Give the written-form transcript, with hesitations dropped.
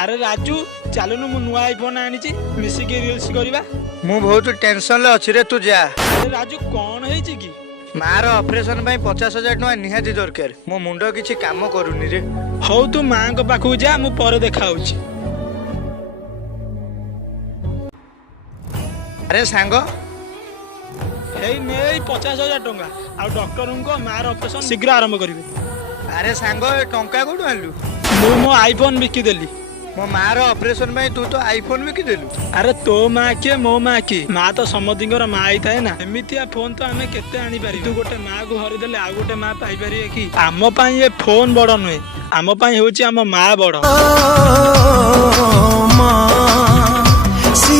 अरे राजू चलुनु मु नुआ आईफोन आनी मिसिकी रील्स करवा। मु बहुत टेंशन ले अच्छी रे तू जा। अरे राजू कौन है कि मार ऑपरेशन 50,000 टका निहाती दरकार। मो मुंड किछि काम करूनी रे। हौ तू माँ को पाखु जा मु पर देखा। अरे सांग हे ने 50,000 टंका आ डॉक्टर को मार ऑपरेशन शीघ्र आरंभ करिवे। अरे सांग टंका कोठु आनलु? मु मो आईफोन बिकी देली। मो मार ऑपरेशन तू तो आईफोन बिकी देलु। अरे तो माँ के मो माँ की माँ तो समधिंकर माँ ही थाए ना। एमितिया फोन तो आमे केते आनी पारि। तू गोटे माँ को हरि देले आ गोटे माँ पाई पारिए कि? आम पई ये फोन बड़ नुहे, आम पई होची आम माँ बड़।